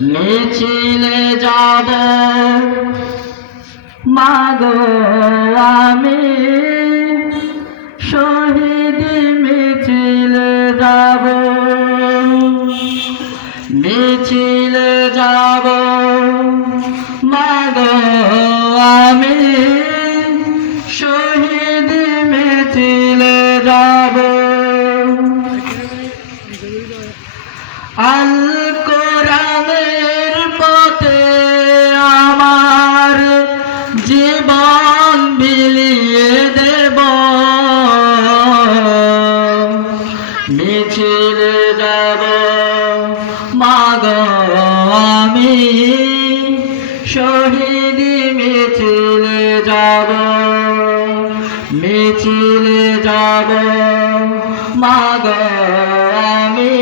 মিছিলে যাব মাগো আমি শহীদ মিছিলে যাব মিছিলে যাব মাগো আমি শহীদ মিছিলে যাব আল কোরআনের পথে আমার জীবন বিলিয়ে দেব মিছিলে যাব মাগো আমি শহীদ মিছিলে যাব মিছিলে যাব মাগো আমি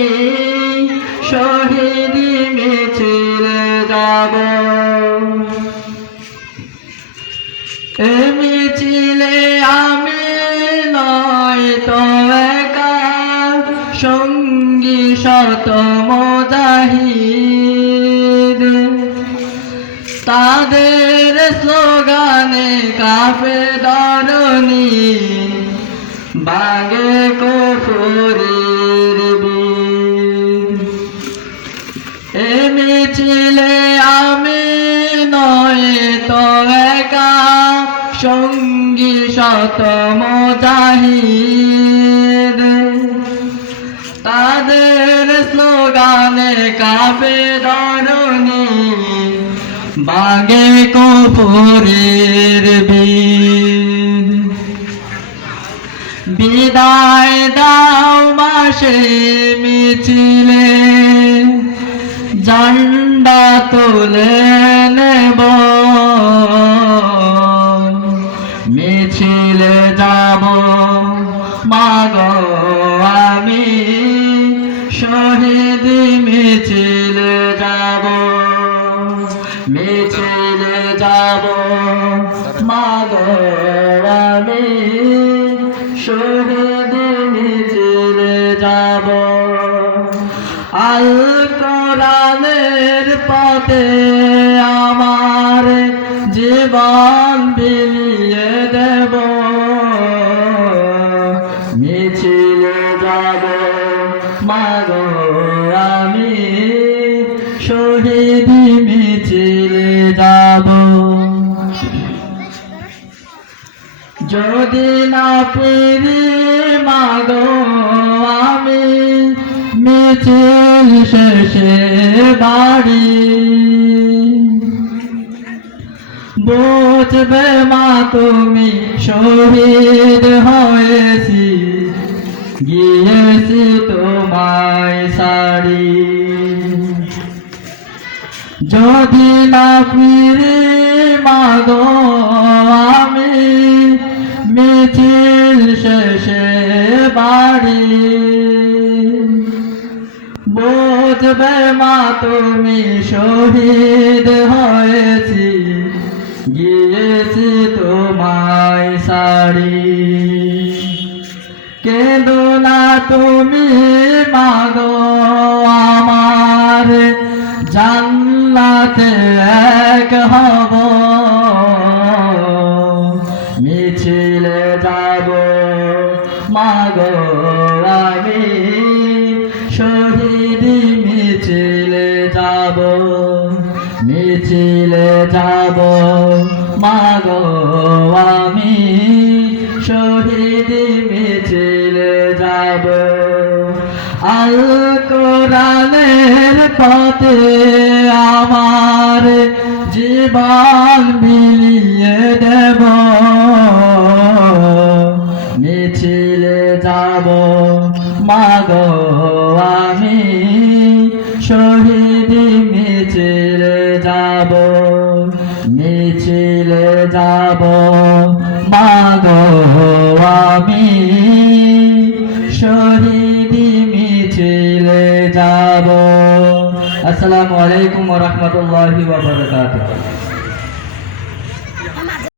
শহীদ মিছিলে যাব এ মিছিলে আমি নয় তো একা সঙ্গী শত মুজাহিদ তাদের স্লোগানে কাঁপে ধরণী ভাঙে কুফরের বীর এ মিছিলে আমি নয় তো একা সঙ্গী শত মুজাহিদ তাদের স্লোগানে কাঁপে ধরণী ভাঙে কুফরের বীর বিদায় দাও মাসে মিছিলে ঝান্ডা তুলে নেব মিছিলে যাব মাগো আমি শহীদ মিছিলে যাব মিছিলে যাব মাগো আমি শহীদ মিছিলে যাব আল কোরআনের পথে আমার জীবন বিলিয়ে দেব মিছিলে যাব মাগো আমি শহীদ মিছিলে যাব যদি না পেরে মাগো আমি মিছিল শেষে বাড়ি বুঝবে মা তুমি শহীদ হয়েছি গিয়েছি তোমায় সারি যদি না ফিরে মাগো আমি মিছিল শেষে বাড়ি বুঝবে মা তুমি শহীদ হয়েছি গিয়েছি তোমায় সারি কেঁদো না তুমি মাগো আমার জান্নাতে এক হব মিছিলে যাব মাগো আমি শহীদ মিছিলে যাব মিছিলে যাব মাগো আমি শহীদ মিছিলে যাব আল কোরআনের পথে আমার জীবন বিলিয়ে দেব মিছিলে যাব মাগো আমি শহীদ মিছিলে যাব মিছিলে যাব মাগো আমি শহীদ মিছিলে যাব। আসসালামু আলাইকুম ওয়া রাহমাতুল্লাহি ওয়া বারাকাতুহু।